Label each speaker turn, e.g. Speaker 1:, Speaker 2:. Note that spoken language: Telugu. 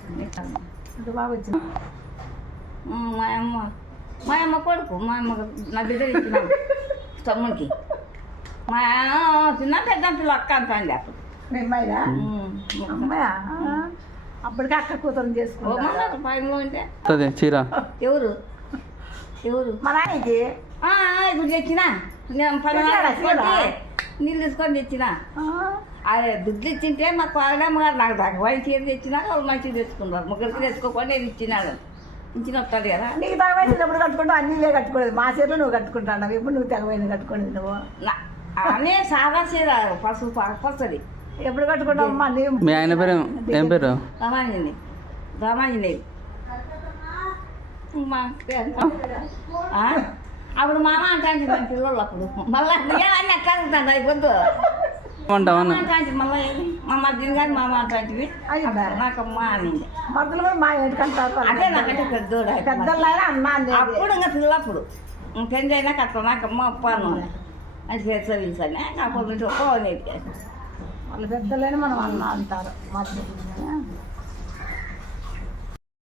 Speaker 1: అంత బాగా వచ్చింది.
Speaker 2: మా అమ్మ కొడుకు మా అమ్మ నా బిడ్డ ఇచ్చినాను తమ్ముడికి. మా చిన్న పెద్ద పిల్ల అక్క అంటాండి అప్పుడు.
Speaker 1: మీ అమ్మాయిదా? అమ్మాయా? అప్పటికే అక్క కూతురు చేసుకున్నాను.
Speaker 2: పైలో ఉంటే
Speaker 3: చీర
Speaker 2: ఎవరు ఎవరు
Speaker 1: మా నాయనకి
Speaker 2: ఇప్పుడు తెచ్చిన నేను 10 నీళ్ళు తీసుకొని తెచ్చిన. అదే దుడ్లు ఇచ్చింటే మా కోడమ్మ గారు నాకు దాకా వైన్ చీర తెచ్చినాక వాళ్ళు మంచిగా తెచ్చుకున్నారు. ముగ్గురికి తెచ్చుకోకుండా నేను ఇచ్చినాడు. ఇచ్చిన వస్తుంది కదా.
Speaker 1: నీకు తెగవైనప్పుడు కట్టుకుంటావు, అన్నీ కట్టుకోలేదు. మా చీరలో నువ్వు కట్టుకుంటావు. ఎప్పుడు నువ్వు తెగవైన కట్టుకోలేదు నువ్వు.
Speaker 2: అనే సాదా చీర పసుపు పచ్చది
Speaker 1: ఎప్పుడు కట్టుకుంటావు అమ్మా?
Speaker 3: మీ ఆయన పేరు ఏం పేరు?
Speaker 2: రామాంజనేయులు. అప్పుడు మామ అంటాంటి మన పిల్లలు అప్పుడు మళ్ళీ అన్నీ ఎట్లా అంటాను అయిపోద్దు అంటే మళ్ళీ మా మధ్యన కానీ మామ అంటాంటివి నాకమ్మ అనింది.
Speaker 1: మధ్యలో కూడా మా ఇంటికంటారు.
Speaker 2: అదే నాకంటే పెద్దోడు
Speaker 1: పెద్దలైనా అన్నా
Speaker 2: అప్పుడు ఇంకా పిల్లప్పుడు పెళ్ళి అయినాక అట్లా నాకమ్మ అప్పాను అని చదివించాను. అప్పుడు పోనీ
Speaker 1: వాళ్ళ పెద్దలైనా మనం అన్న అంటారు. మధ్య